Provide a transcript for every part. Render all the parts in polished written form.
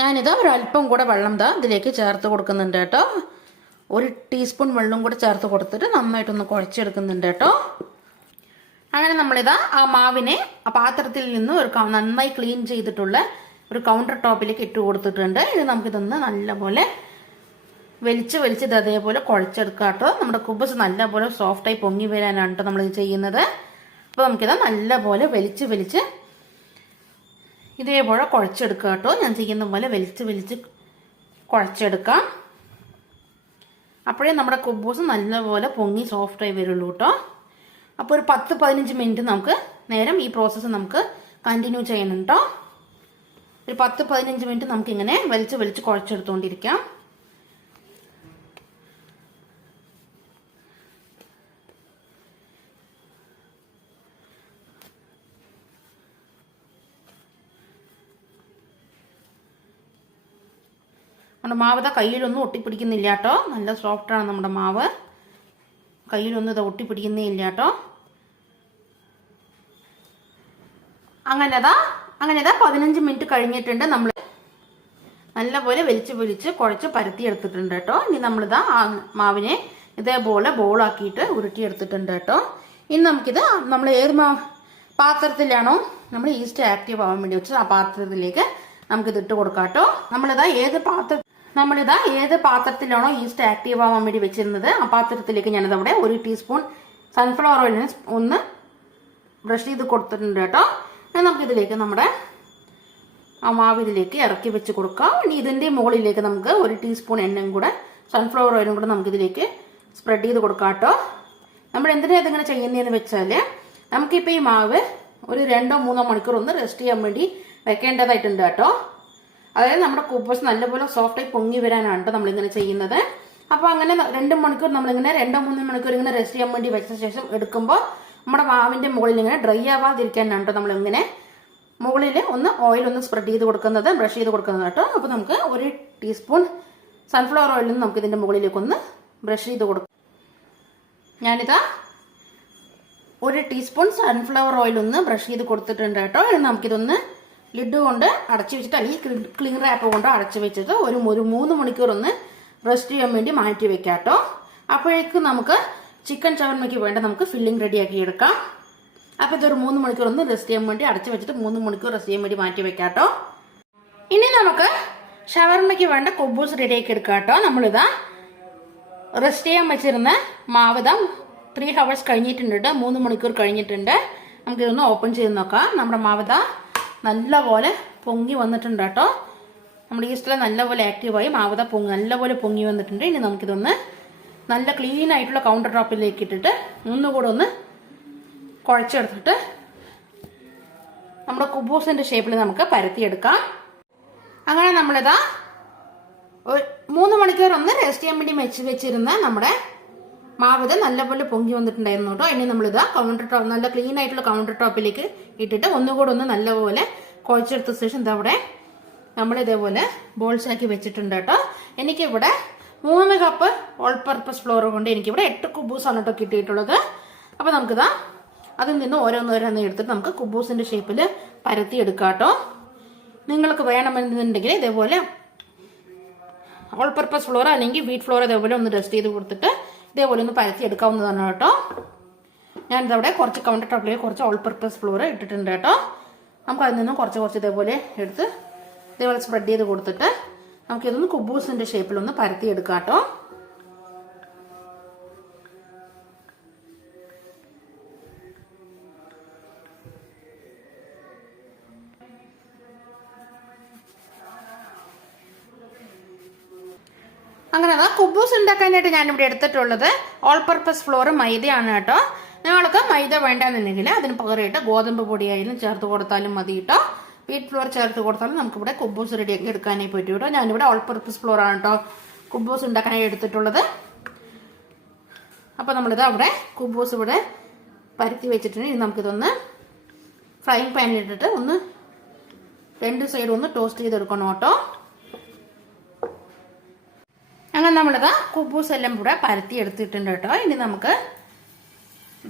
ഞാനിത് ഒരല്പം കൂടെ വെള്ളം ഇതിലേക്ക് ചേർത്ത് കൊടുക്കുന്നുണ്ട് കേട്ടോ. 1 ടീസ്പൂൺ വെള്ളം കൂടെ ചേർത്ത് കൊടുത്തിട്ട് നന്നായിട്ടൊന്ന് കുഴച്ചെടുക്കുന്നുണ്ട് കേട്ടോ. അങ്ങനെ നമ്മളിതാ ആ മാവിനെ ആ പാത്രത്തിൽ നിന്ന് നന്നായി ക്ലീൻ ചെയ്തിട്ടുള്ള ഒരു കൗണ്ടർ ടോപ്പിലേക്ക് ഇട്ട് കൊടുത്തിട്ടുണ്ട്. ഇനി നമുക്കിതൊന്ന് നല്ലപോലെ വലിച്ച് ഇത് അതേപോലെ കുഴച്ചെടുക്കാം കേട്ടോ. നമ്മുടെ കുബൂസ് നല്ലപോലെ സോഫ്റ്റായി പൊങ്ങി വരാനാണ് കേട്ടോ നമ്മളിത് ചെയ്യുന്നത്. അപ്പോൾ നമുക്കിത് നല്ലപോലെ വലിച്ച് ഇതേപോലെ കുഴച്ചെടുക്കുക കേട്ടോ. ഞാൻ ചെയ്യുന്ന പോലെ വലിച്ച് കുഴച്ചെടുക്കാം. അപ്പോഴേ നമ്മുടെ കുബൂസ് നല്ലപോലെ പൊങ്ങി സോഫ്റ്റായി വരുള്ളൂ കേട്ടോ. അപ്പോൾ ഒരു 10-15 മിനിറ്റ് നമുക്ക് നേരം ഈ പ്രോസസ്സ് നമുക്ക് കണ്ടിന്യൂ ചെയ്യണം കേട്ടോ. ഒരു 10-15 മിനിറ്റ് നമുക്കിങ്ങനെ വലിച്ച് കുഴച്ചെടുത്തുകൊണ്ടിരിക്കാം. നമ്മുടെ മാവ് കയ്യിലൊന്നും ഒട്ടിപ്പിടിക്കുന്നില്ല കേട്ടോ. നല്ല സോഫ്റ്റാണ് നമ്മുടെ മാവ്. കയ്യിലൊന്നും ഇത് ഒട്ടിപ്പിടിക്കുന്നേ ഇല്ല കേട്ടോ. അങ്ങനെതാ 15 മിനിറ്റ് കഴിഞ്ഞിട്ടുണ്ട്. നമ്മൾ നല്ലപോലെ വലിച്ച് കുഴച്ച് പരത്തിയെടുത്തിട്ടുണ്ട് കേട്ടോ. ഇനി നമ്മളിതാ ആ മാവിനെ ഇതേപോലെ ബോളാക്കിയിട്ട് ഉരുട്ടിയെടുത്തിട്ടുണ്ട് കേട്ടോ. ഇനി നമുക്കിത് നമ്മൾ ഏത് പാത്രത്തിലാണോ നമ്മൾ ഈസ്റ്റ് ആക്റ്റീവ് ആവാൻ വേണ്ടി വെച്ചത് ആ പാത്രത്തിലേക്ക് നമുക്കിത് ഇട്ട് കൊടുക്കാം കേട്ടോ. നമ്മളിതാ ഏത് പാത്രത്തിലാണോ ഈസ്റ്റ് ആക്റ്റീവ് ആവാൻ വേണ്ടി വെച്ചിരുന്നത് ആ പാത്രത്തിലേക്ക് ഞാനിതവിടെ 1 ടീസ്പൂൺ സൺഫ്ലവർ ഓയിലിന് ഒന്ന് ബ്രഷ് ചെയ്ത് കൊടുത്തിട്ടുണ്ട് കേട്ടോ. നമുക്കിതിലേക്ക് നമ്മുടെ ആ മാവ് ഇതിലേക്ക് ഇറക്കി വെച്ച് കൊടുക്കാം. ഇനി ഇതിൻ്റെ മുകളിലേക്ക് നമുക്ക് 1 ടീസ്പൂൺ എണ്ണയും കൂടെ സൺഫ്ലവർ ഓയിലും കൂടെ നമുക്കിതിലേക്ക് സ്പ്രെഡ് ചെയ്ത് കൊടുക്കാം കേട്ടോ. നമ്മൾ എന്തിനാണ് ഇതിങ്ങനെ ചെയ്യുന്നതെന്ന് വെച്ചാൽ നമുക്കിപ്പോൾ ഈ മാവ് ഒരു 2-3 മണിക്കൂർ ഒന്ന് റെസ്റ്റ് ചെയ്യാൻ വേണ്ടി വെക്കേണ്ടതായിട്ടുണ്ട് കേട്ടോ. അതായത് നമ്മുടെ കുബൂസ് നല്ലപോലെ സോഫ്റ്റായി പൊങ്ങി വരാനാണ് കേട്ടോ നമ്മളിങ്ങനെ ചെയ്യുന്നത്. അപ്പോൾ അങ്ങനെ 2 മണിക്കൂർ നമ്മളിങ്ങനെ 2-3 മണിക്കൂർ ഇങ്ങനെ റെസ്റ്റ് ചെയ്യാൻ വേണ്ടി വെച്ച ശേഷം എടുക്കുമ്പോൾ നമ്മുടെ മാവിൻ്റെ മുകളിൽ ഇങ്ങനെ ഡ്രൈ ആവാതിരിക്കാനാണ് കേട്ടോ നമ്മളിങ്ങനെ മുകളിൽ ഓയിൽ സ്പ്രെഡ് ചെയ്ത് കൊടുക്കുന്നത്, ബ്രഷ് ചെയ്ത് കൊടുക്കുന്നത് കേട്ടോ. അപ്പോൾ നമുക്ക് 1 ടീസ്പൂൺ സൺഫ്ലവർ ഓയിലിൽ നിന്ന് നമുക്ക് ഇതിൻ്റെ മുകളിലേക്കൊന്ന് ബ്രഷ് ചെയ്ത് കൊടുക്കാം. ഞാനിതാ 1 ടീസ്പൂൺ സൺഫ്ലവർ ഓയിൽ ബ്രഷ് ചെയ്ത് കൊടുത്തിട്ടുണ്ട് കേട്ടോ. ഇനി നമുക്കിതൊന്ന് ലിഡ് കൊണ്ട് അടച്ചു വെച്ചിട്ട് അല്ലെങ്കിൽ ക്ലീൻ റാപ്പ് കൊണ്ട് അടച്ചു വെച്ചിട്ട് ഒരു 3 മണിക്കൂർ ഒന്ന് റെസ്റ്റ് ചെയ്യാൻ വേണ്ടി മാറ്റി വെക്കാം കേട്ടോ. അപ്പോഴേക്ക് നമുക്ക് ചിക്കൻ ഷവർമ്മയ്ക്ക് വേണ്ട നമുക്ക് ഫില്ലിംഗ് റെഡിയാക്കി എടുക്കാം. അപ്പോൾ ഇതൊരു 3 മണിക്കൂർ ഒന്ന് റെസ്റ്റ് ചെയ്യാൻ വേണ്ടി അടച്ചു വെച്ചിട്ട് 3 മണിക്കൂർ റെസ്റ്റ് ചെയ്യാൻ വേണ്ടി മാറ്റി വെക്കാം കേട്ടോ. ഇനി നമുക്ക് ഷവർമ്മയ്ക്ക് വേണ്ട കുബൂസ് റെഡിയാക്കി എടുക്കാം കേട്ടോ. നമ്മളിതാ റെസ്റ്റ് ചെയ്യാൻ വെച്ചിരുന്ന മാവ് 3 ഹവേഴ്സ് കഴിഞ്ഞിട്ടുണ്ട്, 3 മണിക്കൂർ കഴിഞ്ഞിട്ടുണ്ട്. നമുക്കിതൊന്ന് ഓപ്പൺ ചെയ്ത് നോക്കാം. നമ്മുടെ മാവ് നല്ലപോലെ പൊങ്ങി വന്നിട്ടുണ്ട് കേട്ടോ. നമ്മുടെ ഈസ്റ്റിൽ നല്ലപോലെ ആക്റ്റീവായി മാവ് നല്ലപോലെ പൊങ്ങി വന്നിട്ടുണ്ട്. ഇനി നമുക്കിതൊന്ന് നല്ല ക്ലീൻ ആയിട്ടുള്ള കൗണ്ടർ ടോപ്പിലേക്ക് ഇട്ടിട്ട് ഒന്നുകൂടെ ഒന്ന് കുഴച്ചെടുത്തിട്ട് നമ്മുടെ കുബൂസിന്റെ ഷേപ്പിൽ നമുക്ക് പരത്തിയെടുക്കാം. അങ്ങനെ നമ്മളിതാ 3 മണിക്കൂർ ഒന്ന് റെസ്റ്റ് ചെയ്യാൻ വേണ്ടി വെച്ചിരുന്ന നമ്മുടെ മാവ് നല്ലപോലെ പൊങ്ങി വന്നിട്ടുണ്ടായിരുന്നു കേട്ടോ. ഇനി നമ്മളിതാ നല്ല ക്ലീൻ ആയിട്ടുള്ള കൗണ്ടർ ടോപ്പിലേക്ക് ഇട്ടിട്ട് ഒന്നുകൂടെ ഒന്ന് നല്ലപോലെ കുഴച്ചെടുത്ത ശേഷം ഇതവിടെ നമ്മളിതേപോലെ ബോൾസ് ആക്കി വെച്ചിട്ടുണ്ട് കേട്ടോ. എനിക്കിവിടെ 3 കപ്പ് ഓൾ പർപ്പസ് ഫ്ലോർ കൊണ്ട് എനിക്കിവിടെ 8 കുബൂസാണ് കേട്ടോ കിട്ടിയിട്ടുള്ളത്. അപ്പോൾ നമുക്കിതാ അതിൽ നിന്ന് ഓരോന്നോരോന്ന് എടുത്തിട്ട് നമുക്ക് കുബൂസിന്റെ ഷേപ്പിൽ പരത്തി എടുക്കാം കേട്ടോ. നിങ്ങൾക്ക് വേണമെന്നുണ്ടെങ്കിൽ ഇതേപോലെ ഓൾ പർപ്പസ് ഫ്ലോർ അല്ലെങ്കിൽ വീറ്റ് ഫ്ലോർ ഇതേപോലെ ഒന്ന് ഡസ്റ്റ് ചെയ്ത് കൊടുത്തിട്ട് ഇതേപോലെ ഒന്ന് പരത്തി എടുക്കാവുന്നതാണ് കേട്ടോ. ഞാനിതവിടെ കുറച്ച് കൗണ്ടർ ടോപ്പിലേക്ക് കുറച്ച് ഓൾ പർപ്പസ് ഫ്ലോർ ഇട്ടിട്ടുണ്ട് കേട്ടോ. നമുക്ക് അതിൽ നിന്നും കുറച്ച് ഇതേപോലെ എടുത്ത് ഇതേപോലെ സ്പ്രെഡ് ചെയ്ത് കൊടുത്തിട്ട് നമുക്കിതൊന്ന് കുബൂസിന്റെ ഷേപ്പിലൊന്ന് പരത്തി എടുക്കാം കേട്ടോ. അങ്ങനെ കുബൂസ് ഉണ്ടാക്കാനായിട്ട് ഞാനിവിടെ എടുത്തിട്ടുള്ളത് ഓൾ പർപ്പസ് ഫ്ലോർ മൈദയാണ് കേട്ടോ. നിങ്ങൾക്ക് മൈദ വേണ്ടെന്നുണ്ടെങ്കിൽ അതിന് പകരമായിട്ട് ഗോതമ്പ് പൊടിയായാലും ചേർത്ത് കൊടുത്താലും മതി കേട്ടോ. വീറ്റ് ഫ്ലോർ ചേർത്ത് കൊടുത്താലും നമുക്കിവിടെ കുബൂസ് റെഡിയാക്കി എടുക്കാനായി പറ്റും കേട്ടോ. ഞാനിവിടെ ഓൾ പർപ്പസ് ഫ്ലോർ ആണ് കേട്ടോ കുബൂസ് ഉണ്ടാക്കാനായി എടുത്തിട്ടുള്ളത്. അപ്പോൾ നമ്മളിത് അവിടെ കുബൂസ് ഇവിടെ പരത്തി വെച്ചിട്ടുണ്ട്. ഇനി നമുക്കിതൊന്ന് ഫ്രൈങ് പാനിലിട്ടിട്ട് ഒന്ന് 2 സൈഡും ഒന്ന് ടോസ്റ്റ് ചെയ്തെടുക്കണം കേട്ടോ. അങ്ങനെ നമ്മളിത് കുബൂസ് എല്ലാം കൂടെ പരത്തി എടുത്തിട്ടുണ്ട് കേട്ടോ. ഇനി നമുക്ക്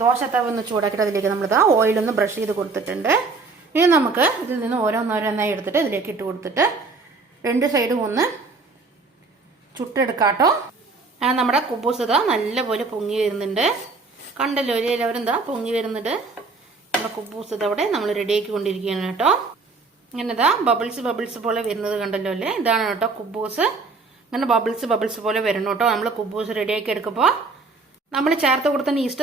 ദോശത്തവ ഒന്ന് ചൂടാക്കിയിട്ട് അതിലേക്ക് നമ്മളിത് ഓയിലൊന്ന് ബ്രഷ് ചെയ്ത് കൊടുത്തിട്ടുണ്ട്. ഇനി നമുക്ക് ഇതിൽ നിന്ന് ഓരോന്നോരോന്നായി എടുത്തിട്ട് ഇതിലേക്ക് ഇട്ട് കൊടുത്തിട്ട് രണ്ട് സൈഡും ഒന്ന് ചുട്ടെടുക്കാട്ടോ. നമ്മുടെ കുബൂസ് ഇതാ നല്ലപോലെ പൊങ്ങി വരുന്നുണ്ട്. കണ്ടല്ലോ എല്ലാവരും എന്താ പൊങ്ങി വരുന്നുണ്ട്. നമ്മുടെ കുബൂസ് ഇതവിടെ നമ്മൾ റെഡിയാക്കി കൊണ്ടിരിക്കുകയാണ് കേട്ടോ. ഇങ്ങനെ ഇതാ ബബിൾസ് പോലെ വരുന്നത് കണ്ടല്ലോ അല്ലേ. ഇതാണ് കേട്ടോ കുബൂസ്. അങ്ങനെ ബബിൾസ് പോലെ വരണം കേട്ടോ. നമ്മൾ കുബൂസ് റെഡിയാക്കി എടുക്കുമ്പോൾ നമ്മൾ ചേർത്ത് കൊടുത്ത ഈസ്റ്റ്